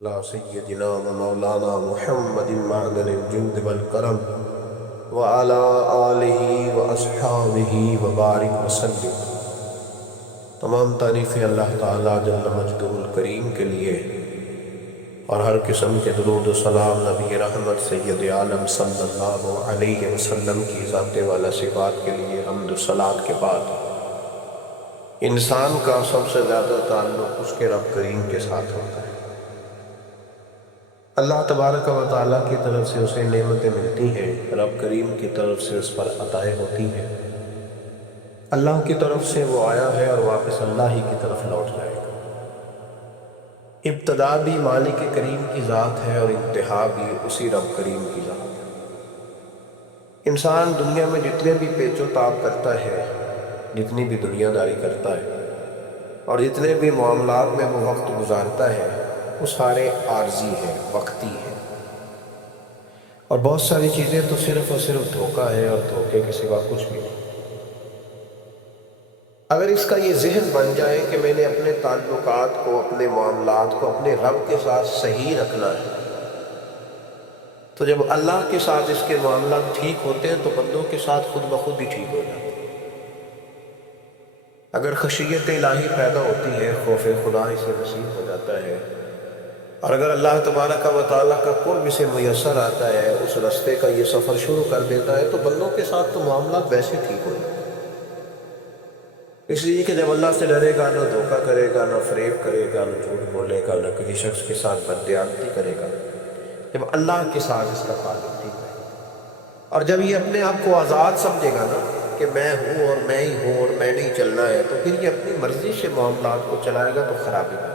لا سيدنا ومولانا محمد معدن الجود والكرم وعلى آلہ واصحابہ وبارک وسلم۔ تمام تعریفیں اللہ تعالیٰ جل مجدہ الکریم کے لیے اور ہر قسم کے درود و سلام نبی رحمت سید عالم صلی اللہ علیہ وسلم کی ذات والا صفات کے لیے حمد و صلاۃ کے بعد انسان کا سب سے زیادہ تعلق اس کے رب کریم کے ساتھ ہوتا ہے۔ اللہ تبارک و تعالیٰ کی طرف سے اسے نعمتیں ملتی ہیں، رب کریم کی طرف سے اس پر عطائیں ہوتی ہیں۔ اللہ کی طرف سے وہ آیا ہے اور واپس اللہ ہی کی طرف لوٹ جائے گا۔ ابتدا بھی مالک کریم کی ذات ہے اور انتہا بھی اسی رب کریم کی ذات ہے۔ انسان دنیا میں جتنے بھی پیچ و تاب کرتا ہے، جتنی بھی دنیا داری کرتا ہے اور جتنے بھی معاملات میں وہ وقت گزارتا ہے، وہ سارے عارضی ہیں، وقتی ہیں، اور بہت ساری چیزیں تو صرف اور صرف دھوکہ ہے اور دھوکے کے سوا کچھ بھی نہیں۔ اگر اس کا یہ ذہن بن جائے کہ میں نے اپنے تعلقات کو، اپنے معاملات کو اپنے رب کے ساتھ صحیح رکھنا ہے، تو جب اللہ کے ساتھ اس کے معاملات ٹھیک ہوتے ہیں تو بندوں کے ساتھ خود بخود ہی ٹھیک ہو جاتے ہیں۔ اگر خشیت الہی پیدا ہوتی ہے، خوف خدا اسے نصیب ہو جاتا ہے، اور اگر اللہ تبارک و تعالیٰ کا قرب اسے میسر آتا ہے، اس رستے کا یہ سفر شروع کر دیتا ہے، تو بندوں کے ساتھ تو معاملات ویسے ٹھیک ہو جاتے ہیں۔ اس لیے کہ جب اللہ سے ڈرے گا، نہ دھوکہ کرے گا، نہ فریب کرے گا، نہ جھوٹ بولے گا، نہ کسی شخص کے ساتھ بددیانتی کرے گا، جب اللہ کے ساتھ اس کا تعلق ٹھیک رہے گا، اور جب یہ اپنے آپ کو آزاد سمجھے گا نا کہ میں ہوں اور میں ہی ہوں اور میں نہیں چلنا ہے، تو پھر یہ اپنی مرضی سے معاملات کو چلائے گا تو خرابی ہوگی۔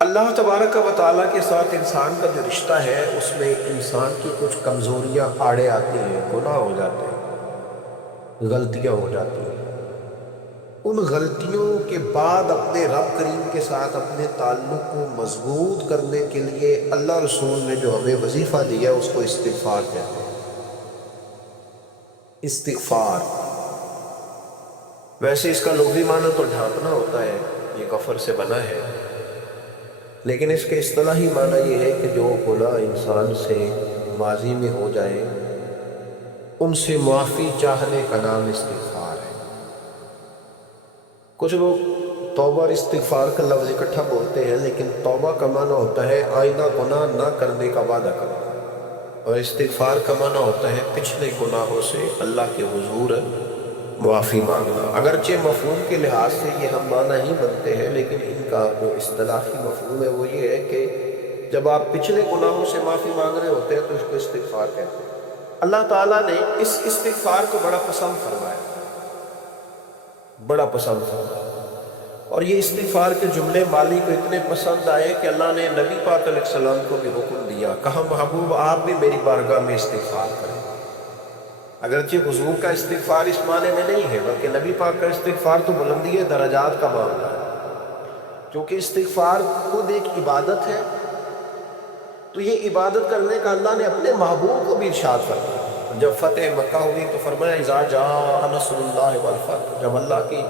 اللہ تبارک و تعالیٰ کے ساتھ انسان کا جو رشتہ ہے، اس میں انسان کی کچھ کمزوریاں آڑے آتی ہیں، گناہ ہو جاتے ہیں، غلطیاں ہو جاتی ہیں۔ ان غلطیوں کے بعد اپنے رب کریم کے ساتھ اپنے تعلق کو مضبوط کرنے کے لیے اللہ رسول نے جو ہمیں وظیفہ دیا اس کو استغفار کہتے ہیں۔ استغفار ویسے اس کا لغوی معنی تو ڈھانپنا ہوتا ہے، یہ غفر سے بنا ہے، لیکن اس کے اصطلاحی معنی یہ ہے کہ جو گناہ انسان سے ماضی میں ہو جائے ان سے معافی چاہنے کا نام استغفار ہے۔ کچھ لوگ توبہ اور استغفار کا لفظ اکٹھا بولتے ہیں، لیکن توبہ کا معنی ہوتا ہے آئندہ گناہ نہ کرنے کا وعدہ کرنا، اور استغفار کا معنی ہوتا ہے پچھلے گناہوں سے اللہ کے حضور معافی مانگنا۔ اگرچہ مفہوم کے لحاظ سے یہ ہم معنی ہی بنتے ہیں، لیکن ان کا جو اصطلاحی مفہوم ہے وہ یہ ہے کہ جب آپ پچھلے گناہوں سے معافی مانگ رہے ہوتے ہیں تو اس کو استغفار کہتے ہیں۔ اللہ تعالیٰ نے اس استغفار کو بڑا پسند فرمایا، بڑا پسند فرمایا، اور یہ استغفار کے جملے مالی کو اتنے پسند آئے کہ اللہ نے نبی پاک علیہ السلام کو بھی حکم دیا، کہا محبوب آپ بھی میری بارگاہ میں استغفار کریں۔ اگرچہ حضور کا استغفار اس معنی میں نہیں ہے، بلکہ نبی پاک کا استغفار تو بلندی درجات کا معاملہ ہے، کیونکہ استغفار خود ایک عبادت ہے، تو یہ عبادت کرنے کا اللہ نے اپنے محبوب کو بھی ارشاد فرمایا۔ جب فتح مکہ ہوئی تو فرمایا اذا جاء نصر اللہ والفتح، جب اللہ کی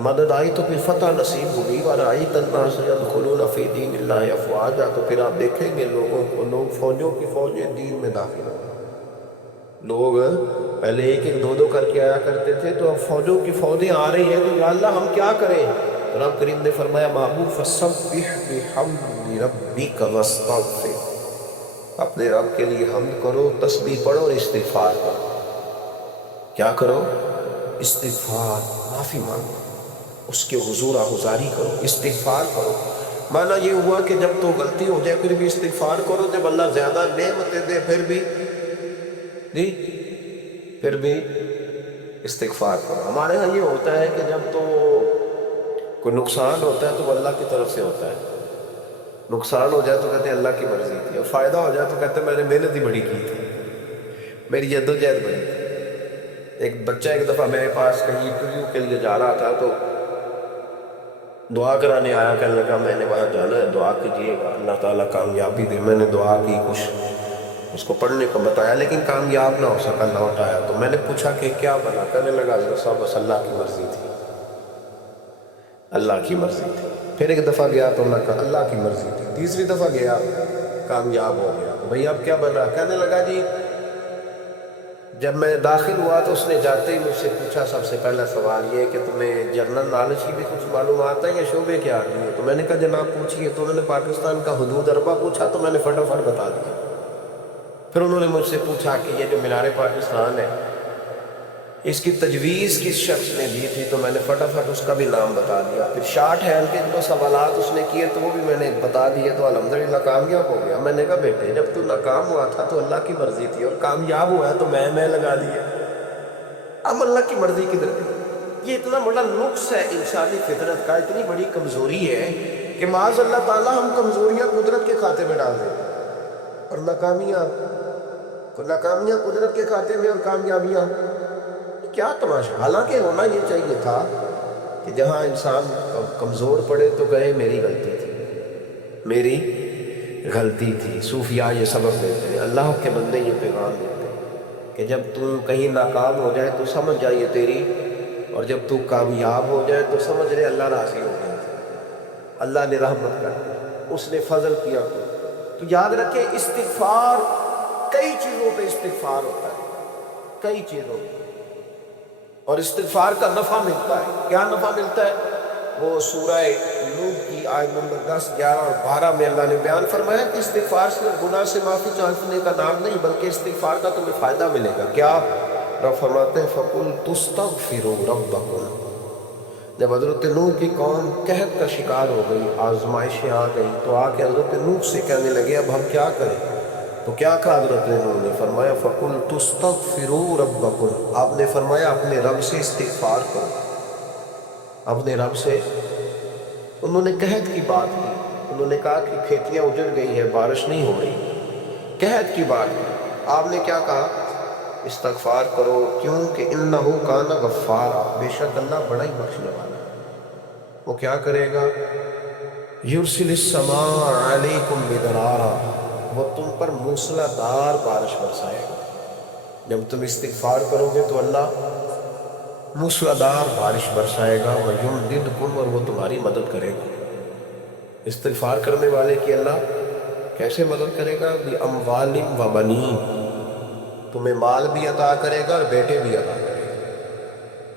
مدد آئی تو پھر فتح نصیب ہوئی، وَرَأَيْتَ النَّاسَ يَدْخُلُونَ فِي دِينِ اللَّهِ أَفْوَاجًا، تو پھر آپ دیکھیں گے لوگوں کو، لوگ فوجوں کی فوجیں دین میں داخل ہوں۔ لوگ پہلے ایک ایک دو دو کر کے آیا کرتے تھے، تو اب فوجوں کی فوجیں آ رہی ہیں، تو یا اللہ ہم کیا کریں؟ تو رب کریم نے فرمایا محبوب فَسَبِّحْ بِحَمْدِ رَبِّكَ وَاسْتَغْفِرْ، اپنے رب کے لیے حمد کرو، تسبیح پڑھو اور استغفار کرو۔ کیا کرو؟ استغفار، معافی مانگو، اس کے حضور آہذاری کرو، استغفار کرو۔ معنی یہ ہوا کہ جب تو غلطی ہو جائے پھر بھی استغفار کرو، جب اللہ زیادہ نعمتیں دے پھر بھی استغفار کرو۔ ہمارے ہاں یہ ہوتا ہے کہ جب تو کوئی نقصان ہوتا ہے تو وہ اللہ کی طرف سے ہوتا ہے، نقصان ہو جائے تو کہتے ہیں اللہ کی مرضی تھی، اور فائدہ ہو جائے تو کہتے ہیں میں نے محنت ہی بڑی کی تھی، میری جدوجہد بڑی تھی۔ ایک بچہ ایک دفعہ میرے پاس کہیں انٹرویو کے لیے جا رہا تھا، تو دعا کرانے آیا، کہنے لگا میں نے وہاں جانا ہے، دعا کیجیے گا اللہ تعالیٰ کامیابی دے۔ میں نے دعا کی، کچھ اس کو پڑھنے کو بتایا، لیکن کامیاب نہ ہو سکا، لوٹ آیا۔ تو میں نے پوچھا کہ کیا بنا؟ کہنے لگا حضرت صاحب بس اللہ کی مرضی تھی، اللہ کی مرضی تھی۔ پھر ایک دفعہ گیا تو اللہ کا اللہ کی مرضی تھی، تیسری دفعہ گیا کامیاب ہو گیا۔ تو بھئی اب کیا بنا؟ کہنے لگا جی جب میں داخل ہوا تو اس نے جاتے ہی مجھ سے پوچھا سب سے پہلا سوال یہ کہ تمہیں جنرل نالج کی بھی کچھ معلومات ہے یا شعبے کے آدمی ہے؟ تو میں نے کہا جناب پوچھیے۔ تو انہوں نے پاکستان کا حدود اربع پوچھا تو میں نے فٹافٹ بتا دیا۔ پھر انہوں نے مجھ سے پوچھا کہ یہ جو مینار پاکستان ہے اس کی تجویز کس شخص نے دی تھی؟ تو میں نے فٹافٹ اس کا بھی نام بتا دیا۔ پھر شارٹ ہینڈ کے جو سوالات اس نے کیے تو وہ بھی میں نے بتا دیے، تو الحمدللہ کامیاب ہو گیا۔ میں نے کہا بیٹے جب تو ناکام ہوا تھا تو اللہ کی مرضی تھی، اور کامیاب ہوا ہے تو میں لگا دیا، اب اللہ کی مرضی کدھر گئی؟ یہ اتنا بڑا نقص ہے انسانی فطرت کا، اتنی بڑی کمزوری ہے کہ معاذ اللہ تعالیٰ ہم کمزوریاں قدرت کے کھاتے میں ڈال دیتے ہیں، اور ناکامیاں قدرت کے کھاتے میں، اور کامیابیاں کیا تماشا۔ حالانکہ ہونا یہ چاہیے تھا کہ جہاں انسان کمزور پڑے تو کہے میری غلطی تھی، میری غلطی تھی۔ صوفیاء یہ سبق دیتے ہیں، اللہ کے بندے یہ پیغام دیتے ہیں کہ جب تو کہیں ناکام ہو جائے تو سمجھ جائے تیری، اور جب تو کامیاب ہو جائے تو سمجھ رہے اللہ راضی ہو گیا، اللہ نے رحمت کر دی، اس نے فضل کیا۔ تو یاد رکھیں استغفار، کئی چیزوں پہ استغفار ہوتا ہے، کئی چیزوں پہ، اور استغفار کا نفع ملتا ہے۔ کیا نفع ملتا ہے؟ وہ سورہ نوح کی آیت نمبر 10، 11 اور 12 میں اللہ نے بیان فرمایا کہ استغفار صرف گناہ سے معافی چاہنے کا نام نہیں بلکہ استغفار کا تمہیں فائدہ ملے گا۔ کیا؟ رب فرماتے ہیں فَقُلْتُ اسْتَغْفِرُوا رَبَّكُمْ۔ جب حضرت نوح کی قوم قحط کا شکار ہو گئی، آزمائشیں آ گئی، تو آ کے حضرت نوح سے کہنے لگے اب ہم کیا کریں؟ تو کیا کہا حضرت نوح نے؟ فرمایا فَقُلْتُ اسْتَغْفِرُوا رَبَّكُمْ، آپ نے فرمایا اپنے رب سے استغفار کرو، اپنے رب سے۔ انہوں نے قحط کی بات کی، انہوں نے کہا کہ کھیتیاں اجڑ گئی ہے، بارش نہیں ہو رہی، قحط کی بات کی۔ آپ نے کیا کہا؟ استغفار کرو، کیوں کہ انہو کان غفارا، بے شک اللہ بڑا ہی بخشنے والا ہے۔ وہ کیا کرے گا؟ یرسل السماء علیکم مدرارا، وہ تم پر موسلا دار بارش برسائے گا۔ جب تم استغفار کرو گے تو اللہ موسلا دار بارش برسائے گا، وَيُمْدِدْكُمْ، اور وہ تمہاری مدد کرے گا۔ استغفار کرنے والے کی اللہ کیسے مدد کرے گا؟ بِأَمْوَالٍ وَبَنِينَ، تمہیں مال بھی عطا کرے گا اور بیٹے بھی عطا کرے گا،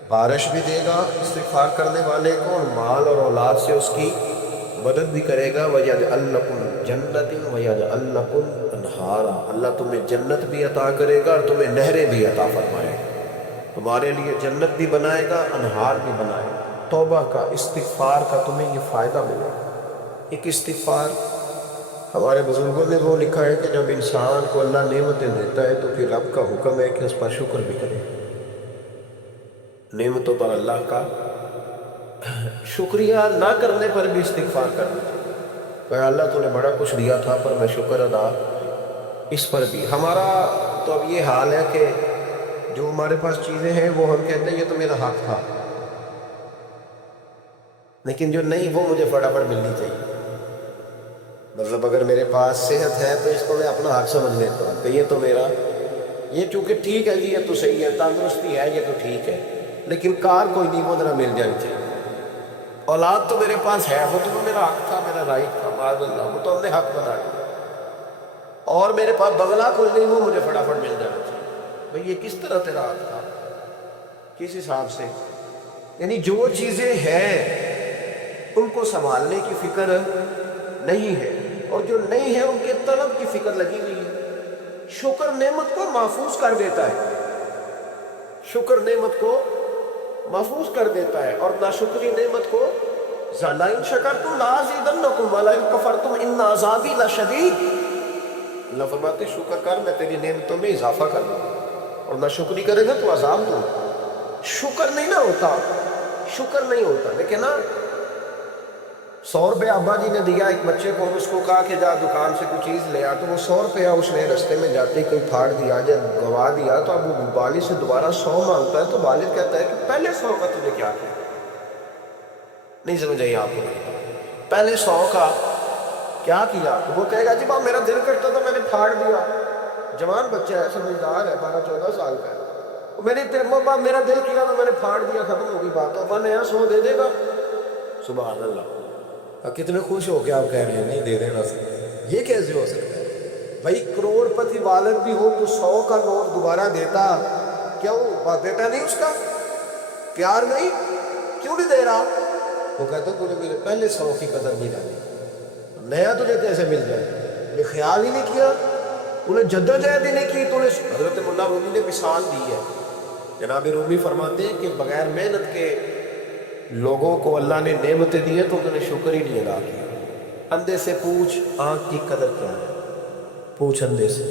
بارش بھی دے گا استغفار کرنے والے کو، اور مال اور اولاد سے اس کی مدد بھی کرے گا۔ وَيَجْعَلْ لَكُمْ جَنَّةٍ وَيَجْعَلْ لَكُمْ أَنْهَارًا، اللہ تمہیں جنت بھی عطا کرے گا اور تمہیں نہریں بھی عطا فرمائے گا، تمہارے لیے جنت بھی بنائے گا، انہار بھی بنائے گا۔ توبہ کا، استغفار کا تمہیں یہ فائدہ ملے گا۔ ایک استغفار، ہمارے بزرگوں نے وہ لکھا ہے کہ جب انسان کو اللہ نعمتیں دیتا ہے تو پھر رب کا حکم ہے کہ اس پر شکر بھی کرے، نعمتوں پر اللہ کا شکریہ نہ کرنے پر بھی استغفار کرنا چاہیے کہ اللہ تو نے بڑا کچھ دیا تھا پر میں شکر ادا اس پر بھی۔ ہمارا تو اب یہ حال ہے کہ جو ہمارے پاس چیزیں ہیں وہ ہم کہتے ہیں یہ تو میرا حق تھا، لیکن جو نہیں وہ مجھے فٹافٹ ملنی چاہیے۔ مطلب اگر میرے پاس صحت ہے تو اس کو میں اپنا حق سمجھ لیتا ہوں کہ یہ تو میرا، یہ چونکہ ٹھیک ہے جی، یہ تو صحیح ہے، تندرستی ہے یہ تو ٹھیک ہے، لیکن کار کوئی نہیں، وہ ذرا مل جانی چاہیے۔ اولاد تو میرے پاس ہے، وہ تو میرا حق تھا، میرا رائٹ تھا، معاذ اللہ، وہ تو ہم نے حق بنا لیا۔ اور میرے پاس بغلہ کھل گئی، وہ مجھے فٹافٹ مل جانا چاہیے۔ بھئی یہ کس طرح تیرا حق تھا، کس حساب سے؟ یعنی جو چیزیں ہیں ان کو سنبھالنے کی فکر نہیں ہے، اور جو نہیں ہے ان کے طلب کی فکر لگی ہوئی ہے۔ شکر نعمت کو محفوظ کر دیتا ہے، شکر نعمت کو محفوظ کر دیتا ہے، اور ناشکری نعمت کو لَئِن شَكَرْتُمْ لَأَزِيدَنَّكُمْ وَلَئِن كَفَرْتُمْ إِنَّ عَذَابِي لَشَدِيدٌ۔ اللہ فرماتے شکر کر، میں تیری نعمتوں میں اضافہ کر دوں گا، اور ناشکری کرے گا تو عذاب دوں گا۔ شکر نہیں نہ ہوتا، شکر نہیں ہوتا۔ لیکن نا 100 روپے ابا جی نے دیا ایک بچے کو، اور اس کو کہا کہ جا دکان سے کوئی چیز لے آ، تو وہ 100 روپیہ اس نے رستے میں جاتے کوئی پھاڑ دیا، جب گوا دیا، تو اب وہ والد سے دوبارہ 100 مانگتا ہے، تو والد کہتا ہے کہ پہلے 100 کا تجھے کیا کیا؟ نہیں سمجھ آئی آپ کو؟ پہلے 100 کا کیا کیا؟ وہ کہے گا جی باپ میرا دل کرتا تھا میں نے پھاڑ دیا، جوان بچہ ہے، سمجھدار ہے، 12-14 سال کا ہے، میرا دل کیا تو میں نے پھاڑ دیا، ختم ہو گئی بات، ابا نیا 100 دے دے گا۔ سبحان اللہ، کتنے خوش ہو کے آپ کہہ رہے ہیں نہیں دے دینا سے، یہ کیسے ہو سکتا ہے؟ بھائی کروڑ پتی والد بھی ہو تو 100 کا نوٹ دوبارہ دیتا، کیوں بیٹا نہیں اس کا پیار نہیں، کیوں نہیں دے رہا؟ وہ کہتا تو نے میرے پہلے 100 کی قدر نہیں ڈالی، نیا تجھے کیسے مل جائے؟ یہ خیال ہی نہیں کیا، انہیں جدوجہد ہی نہیں کی تو حضرت مولا رومی نے مثال دی ہے۔ جناب رومی فرماتے ہیں کہ بغیر محنت کے لوگوں کو اللہ نے نعمتیں دی ہیں تو انہوں نے شکر ہی نہیں ادا کیا۔ اندھے سے پوچھ آنکھ کی قدر کیا ہے، پوچھ اندھے سے،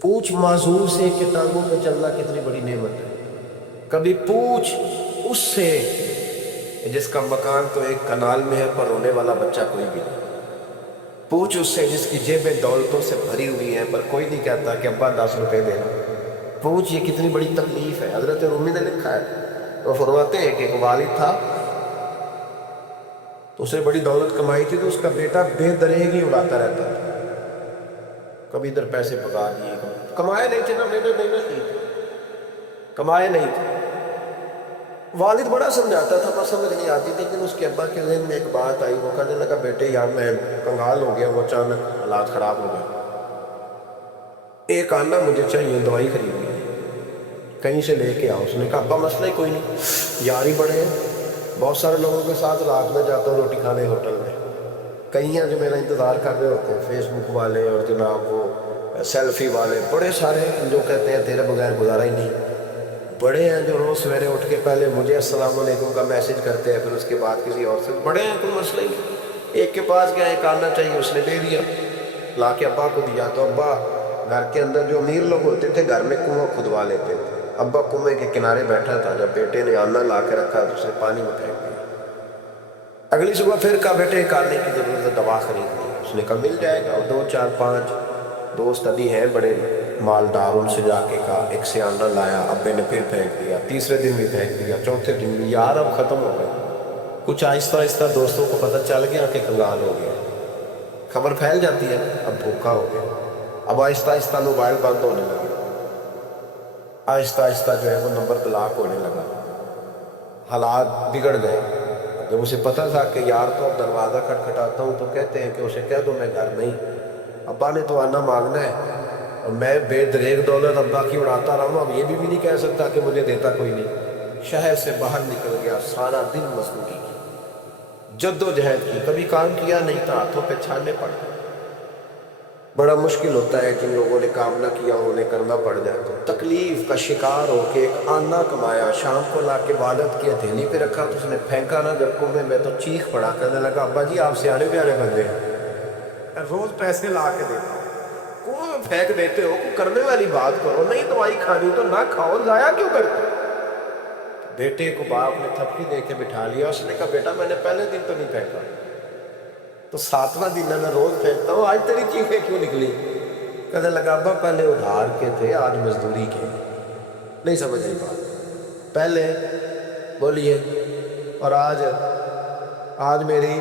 پوچھ معذور سے کہ ٹانگوں پہ چلنا کتنی بڑی نعمت ہے، کبھی پوچھ اس سے جس کا مکان تو ایک کنال میں ہے پر رونے والا بچہ کوئی بھی نہیں، پوچھ اس سے جس کی جیبیں دولتوں سے بھری ہوئی ہیں پر کوئی نہیں کہتا کہ ابا 10 روپے دینا، پوچھ یہ کتنی بڑی تکلیف ہے۔ حضرت رومی نے لکھا ہے، وہ فرماتے ہیں کہ ایک والد تھا تو اسے بڑی دولت کمائی تھی تو اس کا بیٹا بے دریغ ہی اڑاتا رہتا تھا، کبھی ادھر پیسے پکا دیے، کمائے نہیں تھے نا، محنت نہیں کی تھی، کمائے نہیں تھے۔ والد بڑا سمجھاتا تھا پر سمجھ نہیں آتی تھی، لیکن اس کے ابا کے ذہن میں ایک بات آئی، وہ کہنے لگا بیٹے یار میں کنگال ہو گیا، وہ اچانک حالات خراب ہو گئے، ایک آنا مجھے چاہیے، دوائی خریدنی ہے، کہیں سے لے کے آؤ۔ اس نے کہا ابا مسئلہ ہی کوئی نہیں، یار ہی بڑے ہیں، بہت سارے لوگوں کے ساتھ رات میں جاتا ہوں روٹی کھانے ہوٹل میں، کئی ہیں جو میرا انتظار کر رہے ہوتے ہیں، فیس بک والے اور جناب وہ سیلفی والے، بڑے سارے ہیں جو کہتے ہیں تیرے بغیر گزارا ہی نہیں، بڑے ہیں جو روز سویرے اٹھ کے پہلے مجھے السلام علیکم کا میسج کرتے ہیں، پھر اس کے بعد کسی اور سے، بڑے ہیں کوئی مسئلہ ہی نہیں۔ ایک کے پاس گیا، ایک آنا چاہیے، اس نے دے دیا، لا کے ابا کو دیا، تو ابا گھر کے اندر جو امیر لوگ ہوتے تھے گھر میں کنواں کھدوا لیتے تھے، ابا کنویں کے کنارے بیٹھا تھا، جب بیٹے نے آنا لا کے رکھا تو اسے پانی میں پھینک دیا۔ اگلی صبح پھر کہا بیٹے ایک آنے کی ضرورت ہے، دوا خریدنی ہے، اس نے کہا مل جائے گا، اور 2 4 5 دوست ابھی ہیں بڑے مالدار، ان سے جا کے کہا، ایک سے آنا لایا، ابے نے پھر پھینک دیا، تیسرے دن بھی پھینک دیا، چوتھے دن بھی، یار اب ختم ہو گئے۔ کچھ آہستہ آہستہ دوستوں کو پتہ چل گیا کہ کنگال ہو گیا، خبر پھیل جاتی ہے، اب بھوکا ہو گیا، اب آہستہ آہستہ موبائل بند ہونے لگے، آہستہ آہستہ جو ہے وہ نمبر بلاک ہونے لگا، حالات بگڑ گئے۔ جب اسے پتہ تھا کہ یار تو اب دروازہ کھٹکھٹاتا ہوں تو کہتے ہیں کہ اسے کہہ دو میں گھر نہیں، ابا نے تو آنا مانگنا ہے، اور میں بے دریغ دولت ابا کی اڑاتا رہا ہوں، اب یہ بھی نہیں کہہ سکتا کہ مجھے دیتا کوئی نہیں۔ شہر سے باہر نکل گیا، سارا دن مزدوری کی، جد و جہد کی، کبھی کام کیا نہیں تھا، ہاتھوں پہ چھانے پڑ گئے۔ بڑا مشکل ہوتا ہے جن لوگوں نے کام نہ کیا انہیں کرنا پڑ جائے، تو تکلیف کا شکار ہو کے ایک آنا کمایا، شام کو لا کے والد کی ہتھیلی پہ رکھا تو اس نے پھینکا نہ جب کنویں میں تو چیخ پڑا، کہنے لگا ابا جی آپ سیانے بیانے بندے ہیں، روز پیسے لا کے دیتا ہوں، کنویں میں پھینک دیتے ہو، کوئی کرنے والی بات کرو، نہیں دوائی کھانی تو نہ کھاؤ، ضائع کیوں کرتے ہو؟ بیٹے کو باپ نے تھپکی دے کے بٹھا لیا، اس نے کہا بیٹا میں نے پہلے دن تو نہیں پھینکا، تو 7واں دن ہے میں روز پھینکتا ہوں، آج تیری چیخیں کیوں نکلی؟ کہنے لگا ابا پہلے ادھار کے تھے آج مزدوری کے، نہیں سمجھ رہی بات، پہلے بولیے اور آج میری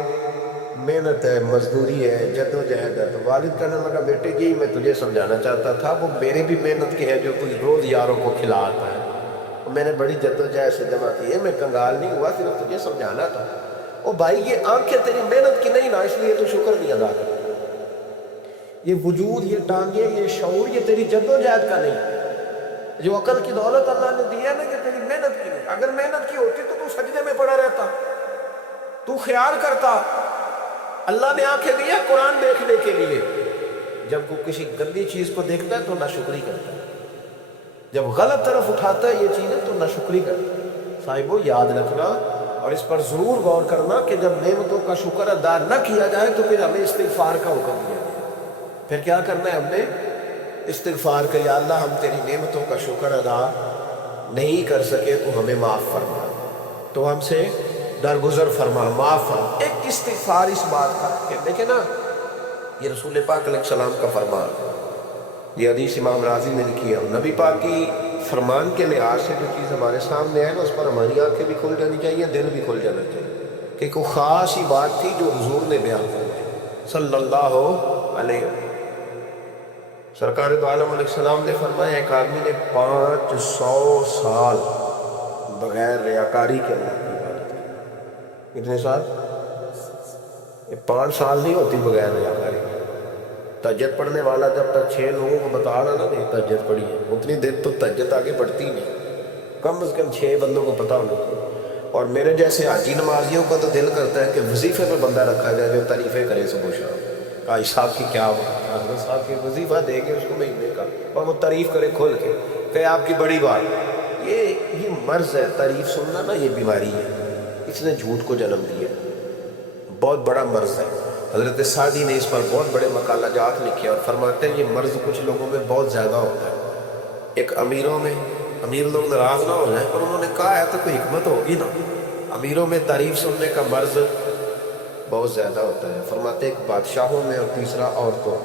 محنت ہے، مزدوری ہے، جد و جہد ہے۔ تو والد کہنے لگا بیٹے جی میں تجھے سمجھانا چاہتا تھا، وہ میرے بھی محنت کے ہیں جو تجھ روز یاروں کو کھلاتا ہے، میں نے بڑی جد و جہد سے جمع کی ہے، میں کنگال نہیں ہوا، صرف تجھے سمجھانا تھا۔ او بھائی یہ آنکھیں تیری محنت کی نہیں نا، اس لیے تو شکر نہیں ادا کر، یہ وجود، یہ ٹانگیں، یہ شعور، یہ تیری جد و جہد کا نہیں، جو عقل کی دولت اللہ نے دی ہے نا یہ تیری محنت کی نہیں، اگر محنت کی ہوتی تو سجدے میں پڑا رہتا، تو خیال کرتا اللہ نے آنکھیں دی ہے قرآن دیکھنے کے لیے، جب کوئی کسی گندی چیز کو دیکھتا ہے تو ناشکری کرتا ہے، جب غلط طرف اٹھاتا ہے یہ چیزیں تو ناشکری کرتا ہے۔ صاحبو یاد رکھنا اور اس پر ضرور غور کرنا کہ جب نعمتوں کا شکر ادا نہ کیا جائے تو پھر ہمیں استغفار کا حکم دیا جائے، پھر کیا کرنا ہے ہم نے؟ استغفار کہ یا اللہ ہم تیری نعمتوں کا شکر ادا نہیں کر سکے تو ہمیں معاف فرما، تو ہم سے درگزر فرما، معاف فرما، ایک استغفار اس بات کا کہ دیکھیں نا یہ رسول پاک علیہ السلام کا فرمان، یہ حدیث امام راضی نے لکھی ہے، نبی پاک کی فرمان کے لحاظ سے جو چیز ہمارے سامنے ہے نا اس پر ہماری آنکھیں بھی کھل جانی چاہیے، دل بھی کھل جانا چاہیے، کہ کوئی خاص ہی بات تھی جو حضور نے بیان فرمائی صلی اللہ علیہ وسلم۔ سرکار دو عالم علیہ السلام نے فرمایا ایک آدمی نے 500 سال بغیر ریاکاری کے اللہ کی عبادت کی، کتنے سال؟ یہ 5 سال نہیں ہوتی بغیر ریاکاری کے۔ تہجد پڑھنے والا جب تک 6 لوگوں کو بتا رہا نا نہیں تہجد پڑھی ہے، اتنی دیر تو تہجد آگے بڑھتی نہیں، کم از کم 6 بندوں کو پتا ہونا چاہیے۔ اور میرے جیسے حاجی نمازیوں کا تو دل کرتا ہے کہ وظیفے پہ بندہ رکھا جائے جو تعریفیں کرے صبح و شام۔ حاجی صاحب کی کیا بات ہے، حضرت صاحب کی وظیفہ دے گے اس کو مہینے کا، اور وہ تعریف کرے کھول کے کہ آپ کی بڑی بات۔ یہ مرض ہے، تعریف سننا نا یہ بیماری ہے، اس نے جھوٹ کو جنم دیا، بہت بڑا مرض ہے۔ حضرت سعدی نے اس پر بہت بڑے مقالہ جات لکھے اور فرماتے ہیں یہ مرض کچھ لوگوں میں بہت زیادہ ہوتا ہے۔ ایک امیروں میں، امیر لوگ ناراض نہ ہو جائیں، پر انہوں نے کہا ہے تو کوئی حکمت ہوگی نا، امیروں میں تعریف سننے کا مرض بہت زیادہ ہوتا ہے۔ فرماتے ہیں ایک بادشاہوں میں اور تیسرا عورتوں،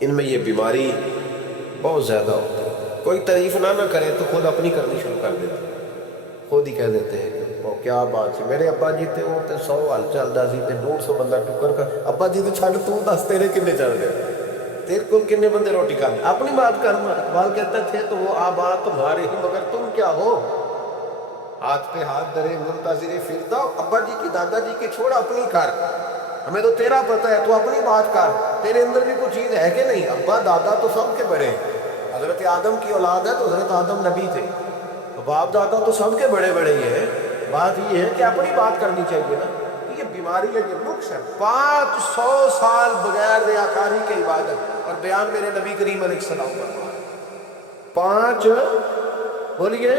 ان میں یہ بیماری بہت زیادہ ہوتی ہے۔ کوئی تعریف نہ کرے تو خود اپنی کرنی شروع کر دیتے ہیں، خود ہی کہہ دیتے ہیں کہ وہ کیا بات ہے۔ میرے ابا جی تھے، وہ تے 100 حال چل دا سی تے 150 بندہ ٹکر کر، ابا جی تو چھڑ تو دس تیرے کنے چل گئے، تیرے کو کنے بندے روٹی کھانے، اپنی بات کرنا۔ اقبال کہتا تھے تو وہ آباد تمہارے ہی مگر تم کیا ہو، ہاتھ پہ ہاتھ درے منتظر فردا، ابا جی کی دادا جی کی چھوڑ اپنی کر، ہمیں تو تیرا پتہ ہے تو اپنی بات کر، تیرے اندر بھی کوئی چیز ہے کہ نہیں۔ ابا دادا تو سب کے بڑے، حضرت آدم کی اولاد ہے تو حضرت آدم نبی تھے، باپ دادا تو سب کے بڑے بڑے ہی ہیں۔ بات یہ ہے کہ اپنی بات کرنی چاہیے نا، یہ بیماری ہے، یہ نقص ہے۔ 500 سال بغیر ریاکاری کی عبادت، اور بیان میرے نبی کریم علیہ السلام کا 5 بولیے،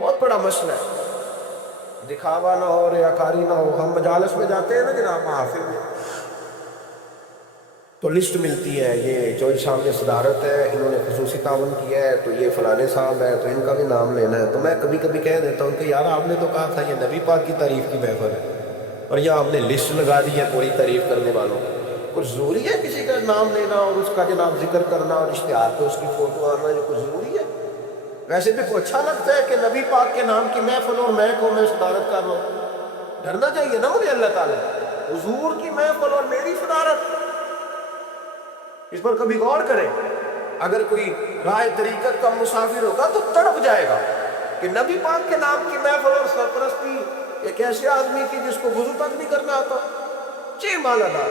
بہت بڑا مسئلہ ہے۔ دکھاوا نہ ہو، ریاکاری نہ ہو۔ ہم مجالس میں جاتے ہیں نا جناب، محافل میں، تو لسٹ ملتی ہے، یہ جو سامنے صدارت ہے انہوں نے خصوصی تعاون کیا ہے تو یہ فلانے صاحب ہے تو ان کا بھی نام لینا ہے، تو میں کبھی کبھی کہہ دیتا ہوں کہ یار آپ نے تو کہا تھا یہ نبی پاک کی تعریف کی محفل ہے، اور یہ آپ نے لسٹ لگا دی ہے پوری تعریف کرنے والوں کی۔ کچھ ضروری ہے کسی کا نام لینا اور اس کا جناب ذکر کرنا اور اشتہار پہ اس کی فوٹو آنا، یہ کچھ ضروری ہے؟ ویسے بھی کوئی اچھا لگتا ہے کہ نبی پاک کے نام کی محفل اور میں کو میں صدارت کر رہا ہوں؟ ڈرنا چاہیے نا مجھے اللہ تعالیٰ، حضور کی محفل اور میری صدارت، اس پر کبھی غور کریں۔ اگر کوئی راہ طریقت کا مسافر ہوگا تو تڑپ جائے گا کہ نبی پاک کے نام کی محفل اور سرپرستی ایک ایسے آدمی کی جس کو وضو تک نہیں کرنا آتا، چھ مالا دار،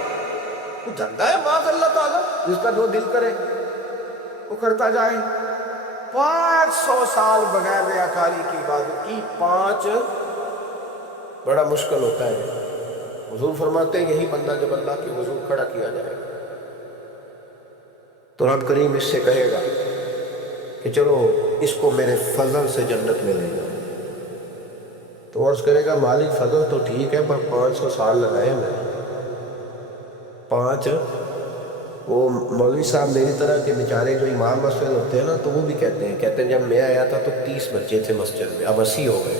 وہ دھندا ہے معاذ اللہ تعالیٰ، جس کا جو دل کرے وہ کرتا جائے۔ 500 سال بغیر ریاکاری کی عبادت کی، 5 بڑا مشکل ہوتا ہے۔ حضور فرماتے ہیں یہی بندہ جب اللہ کی حضور کھڑا کیا جائے گا تو رب کریم اس سے کہے گا کہ چلو اس کو میرے فضل سے جنت میں لے جاؤ، تو عرض کرے گا مالک فضل تو ٹھیک ہے پر 500 سال لگائے میں 5۔ وہ مولوی صاحب میری طرح کے بیچارے جو امام مسجد ہوتے ہیں نا تو وہ بھی کہتے ہیں جب میں آیا تھا تو 30 بچے تھے مسجد میں، اب 80 ہو گئے۔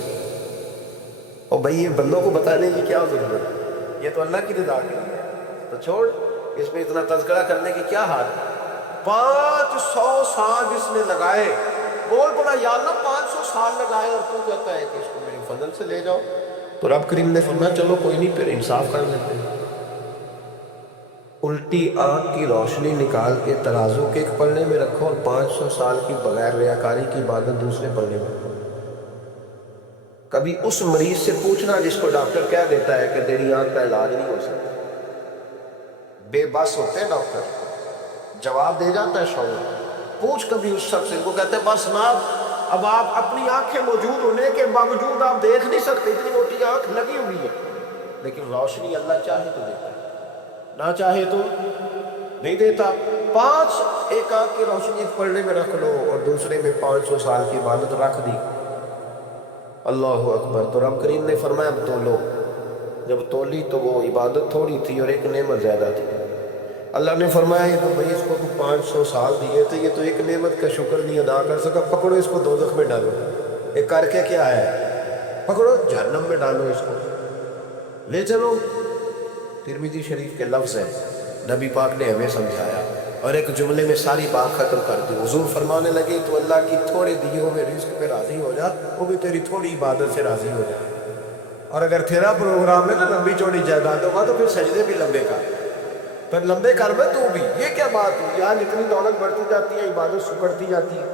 اور بھائی یہ بندوں کو بتانے کی کیا ضرورت ہے، یہ تو اللہ کی رضا کے لیے ہے، تو چھوڑ اس میں اتنا تذکرہ کرنے کی کیا حال ہے۔ 500 سال جس نے لگائے، بول پڑا یا اللہ 500 سال لگائے اور تو کہتا ہے کہ اس کو میرے فضل سے لے جاؤ، تو رب کریم نے فرمایا چلو کوئی نہیں پھر انصاف کر لیتے ہیں، الٹی آنکھ کی روشنی نکال کے ترازو کے ایک پلڑے میں رکھو اور 500 سال کی بغیر ریاکاری کی عبادت دوسرے پلڑے میں رکھو۔ کبھی اس مریض سے پوچھنا جس کو ڈاکٹر کہہ دیتا ہے کہ تیری آنکھ کا علاج نہیں ہو سکتا، بے بس ہوتے ہیں ڈاکٹر، جواب دے جاتا ہے شعور۔ پوچھ کبھی اس شخص سے، وہ کہتے ہیں بس نا اب آپ اپنی آنکھیں موجود ہونے کے باوجود آپ دیکھ نہیں سکتے، اتنی موٹی آنکھ لگی ہوئی ہے، لیکن روشنی اللہ چاہے تو دیتا ہے، نہ چاہے تو نہیں دیتا۔ 5 ایک آنکھ کی روشنی ایک پلڑے میں رکھ لو اور دوسرے میں 500 سال کی عبادت رکھ دی، اللہ اکبر۔ تو رب کریم نے فرمایا اب تولو، جب تولی تو وہ عبادت تھوڑی تھی اور ایک نعمت زیادہ تھی۔ اللہ نے فرمایا یہ تو بھئی اس کو تو 500 سال دیے تھے، یہ تو ایک نعمت کا شکر نہیں ادا کر سکا، پکڑو اس کو دوزخ میں ڈالو۔ ایک کر کے کیا ہے، پکڑو جہنم میں ڈالو اس کو، لے چلو۔ ترمذی شریف کے لفظ ہیں، نبی پاک نے ہمیں سمجھایا اور ایک جملے میں ساری بات ختم کر دی۔ حضور فرمانے لگے تو اللہ کی تھوڑے دیے ہوئے رزق پہ راضی ہو جا، وہ بھی تیری تھوڑی عبادت سے راضی ہو جائے، اور اگر تیرا پروگرام ہے نا لمبی چوڑی جائیداد ہوگا تو پھر سجدے بھی لمبے کر، پھر لمبے کر میں تو بھی۔ یہ کیا بات ہوئی، یہاں جتنی دولت بڑھتی جاتی ہے عبادت سکڑتی جاتی ہے،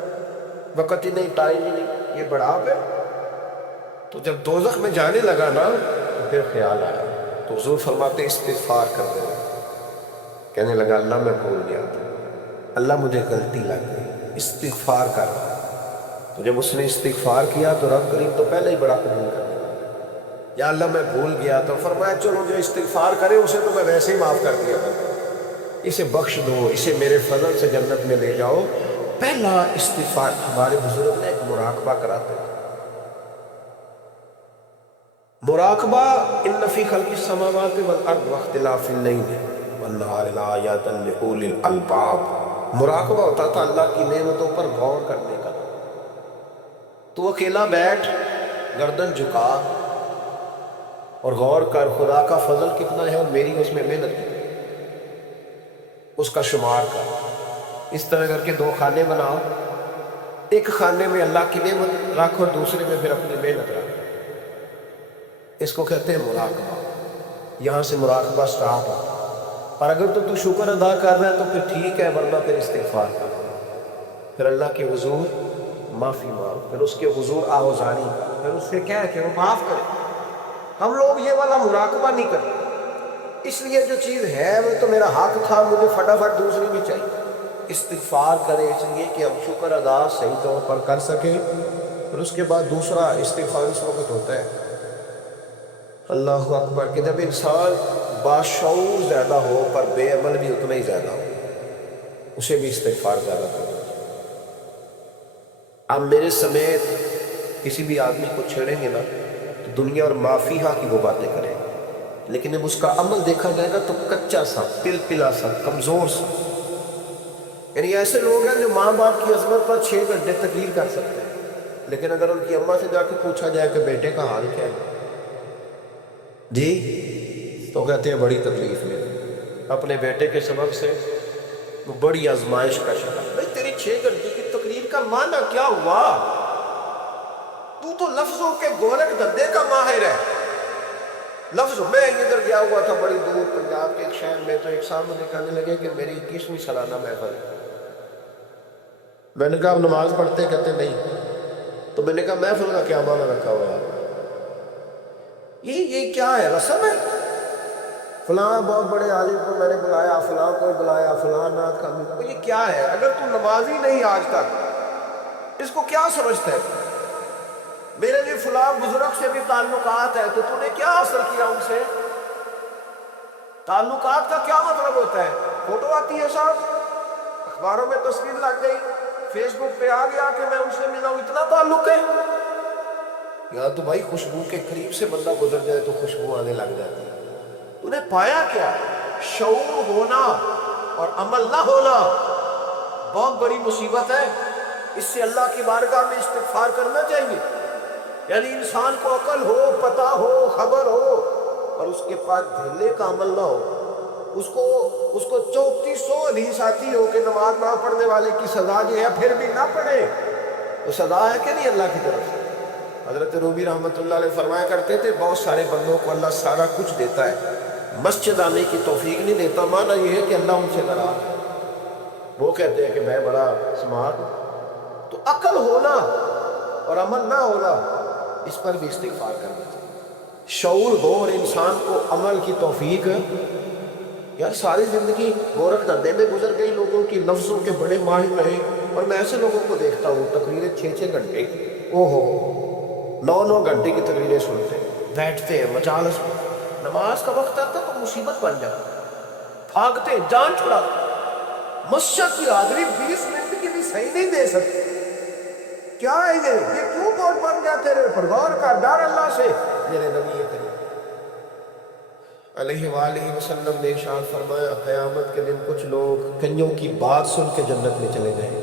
وقت ہی نہیں، ٹائم ہی نہیں، یہ بڑھاپ ہے۔ تو جب دوزخ میں جانے لگا نا تو پھر خیال آیا تو حضور فرماتے استغفار کر دینا. کہنے لگا اللہ میں بھول گیا تھا، اللہ مجھے غلطی لگ گئی، استغفار کر رہا. تو جب اس نے استغفار کیا تو رب کریم تو پہلے ہی بڑا قبول کر دیا. یا اللہ میں بھول گیا تو فرمایا چلو جو استغفار کرے اسے تو میں ویسے ہی معاف کر دیا تھا، اسے بخش دو، اسے میرے فضل سے جنت میں لے جاؤ. پہلا استغفار. ہمارے بزرگ نے ایک مراقبہ کراتے ہیں. مراقبہ ان فی خلق السماوات والارض واختلاف اللیل والنہار لآیات لأولی الالباب. مراقبہ ہوتا تھا اللہ کی نعمتوں پر غور کرنے کا. تو اکیلا بیٹھ، گردن جھکا اور غور کر خدا کا فضل کتنا ہے اور میری اس میں محنت کتنی ہے، اس کا شمار کر. اس طرح کر کے دو خانے بناؤ، ایک خانے میں اللہ کی نعمت رکھ اور دوسرے میں پھر اپنی محنت رکھ. اس کو کہتے ہیں مراقبہ. یہاں سے مراقبہ سٹارٹ ہو. اور اگر تو شکر ادا کر رہا ہے تو پھر ٹھیک ہے، ورنہ پھر استغفار کر، پھر اللہ کے حضور معافی مانگ، پھر اس کے حضور آہوزانی کر، پھر اس سے کہہ کہ وہ معاف کرے. ہم لوگ یہ والا مراقبہ نہیں کرتے، اس لیے جو چیز ہے وہ تو میرا حق تھا، مجھے فٹافٹ دوسری بھی چاہیے. استغفار کرے اس لیے کہ ہم شکر ادا صحیح طور پر کر سکیں. پھر اس کے بعد دوسرا استغفار اس وقت ہوتا ہے اللہ اکبر کہ جب انسان باشعور زیادہ ہو پر بے عمل بھی اتنا ہی زیادہ ہو، اسے بھی استغفار زیادہ کرنا چاہیے. آپ میرے سمیت کسی بھی آدمی کو چھیڑیں گے نا تو دنیا اور مافیہا کی وہ باتیں کریں، لیکن جب اس کا عمل دیکھا جائے گا تو کچا سا، پلا سا، کمزور سا. یعنی ایسے لوگ ہیں جو ماں باپ کی عظمت پر 6 گھنٹے تقریر کر سکتے ہیں، لیکن اگر ان کی اماں سے جا کے پوچھا جائے کہ بیٹے کا حال کیا ہے جی، تو کہتے ہیں بڑی تکلیف میں اپنے بیٹے کے سبب سے وہ بڑی آزمائش کا شکار. بھائی تیری 6 گھنٹے کی تقریر کا معنی کیا ہوا؟ تو لفظوں کے گورکھ دھندے کا ماہر ہے. لفظ میں ادھر گیا ہوا تھا بڑی دور پنجاب کے ایک شہر میں، تو ایک سامنے کہنے لگے کہ میری 21ویں سالانہ محفل ہے. میں نے کہا آپ نماز پڑھتے؟ کہتے نہیں. تو میں نے کہا محفل کا کیا معنی رکھا ہوا ہے؟ یہ کیا ہے، رسم ہے؟ فلاں بہت بڑے عالم کو میں نے بلایا، فلاں کو بلایا، فلاں نعت کا. یہ کیا ہے؟ اگر تو نمازی نہیں آج تک، اس کو کیا سمجھتا ہے؟ میرے بھی فلاں بزرگ سے بھی تعلقات ہے، تو تو نے کیا حاصل کیا ان سے؟ تعلقات کا کیا مطلب ہوتا ہے؟ فوٹو آتی ہے صاحب، اخباروں میں تصویر لگ گئی، فیس بک پہ آ گیا کہ میں ان سے ملا ہوں، اتنا تعلق ہے؟ یا تو بھائی خوشبو کے قریب سے بندہ گزر جائے تو خوشبو آنے لگ جاتی ہے. تو نے پایا کیا؟ شعور ہونا اور عمل نہ ہونا بہت بڑی مصیبت ہے. اس سے اللہ کی بارگاہ میں استغفار کرنا چاہیے. یعنی انسان کو عقل ہو، پتہ ہو، خبر ہو، اور اس کے پاس دھلے کا عمل نہ ہو. اس کو 3400 حدیث آتی ہو کہ نماز نہ پڑھنے والے کی سزا جو ہے پھر بھی نہ پڑھے. تو سزا ہے کہ نہیں اللہ کی طرف سے؟ حضرت رومی رحمۃ اللہ علیہ فرمایا کرتے تھے بہت سارے بندوں کو اللہ سارا کچھ دیتا ہے، مسجد آنے کی توفیق نہیں دیتا. معنی یہ ہے کہ اللہ ان سے ناراض ہے. وہ کہتے ہیں کہ میں بڑا سمارٹ ہوں. تو عقل ہونا اور عمل نہ ہونا، اس پر بھی استغفار کرنا چاہیے. شعور ہو اور انسان کو عمل کی توفیق. یار ساری زندگی گورکھ دھندے میں گزر گئی، لوگوں کی لفظوں کے بڑے ماہر رہے، اور میں ایسے لوگوں کو دیکھتا ہوں تقریریں 6 گھنٹے کی، 9 گھنٹے کی تقریریں سنتے ہیں، بیٹھتے ہیں مجالس میں. نماز کا وقت آتا تو مصیبت بن جاتا، بھاگتے ہیں، جان چھڑاتے. مسجد کی حاضری 20 منٹ کی بھی صحیح نہیں دے سکتے. کیا ہے یہ کیوں بہت بن گیا تیرے پر؟ غور کا ڈر اللہ سے. میرے نبی کریم علیہ وآلہ وسلم نے ارشاد فرمایا قیامت کے دن کچھ لوگ کنیوں کی بات سن کے جنت میں چلے جائیں.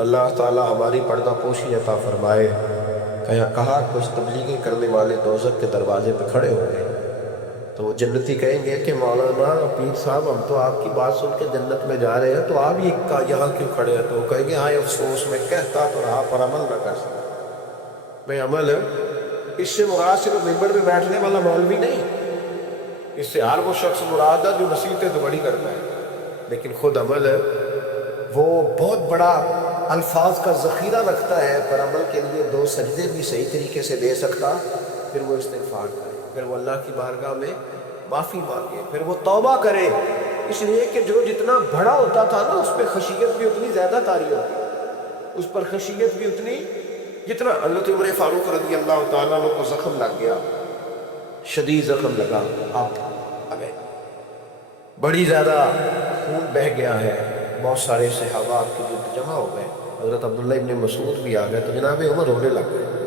اللہ تعالی ہماری پردہ پوشی عطا فرمائے. کہا کچھ تبلیغیں کرنے والے دوزخ کے دروازے پہ کھڑے ہو گئے تو وہ جنتی کہیں گے کہ مولانا پیر صاحب ہم تو آپ کی بات سن کے جنت میں جا رہے ہیں، تو آپ یہاں کیوں کھڑے ہیں؟ تو وہ کہیں گے ہاں افسوس میں کہتا تو رہا پر عمل نہ کر سکتا. میں عمل اس سے مراد صرف ممبر میں بیٹھنے والا مولوی نہیں، اس سے ہر وہ شخص مراد ہے جو نصیحتیں تو بڑی کرتا ہے، لیکن خود عمل ہے وہ بہت بڑا الفاظ کا ذخیرہ رکھتا ہے، پر عمل کے لیے 2 سجدے بھی صحیح طریقے سے دے سکتا. پھر وہ استغفار کرے. پھر وہ اللہ کی بارگاہ میں معافی مانگے، پھر وہ توبہ کرے، اس لیے کہ جو جتنا بڑا ہوتا تھا نا اس پہ خشیت بھی اتنی زیادہ طاری ہوتی، اس پر خشیت بھی اتنی، جتنا حضرت عمر فاروق رضی اللہ تعالیٰ عنہ کو زخم لگ گیا، شدید زخم لگا، آپ آ گئے، بڑی زیادہ خون بہہ گیا ہے، بہت سارے صحابہ آپ کے گرد جمع ہو گئے، حضرت عبداللہ ابن مسعود بھی آ گئے، تو جناب عمر رونے لگ گئے،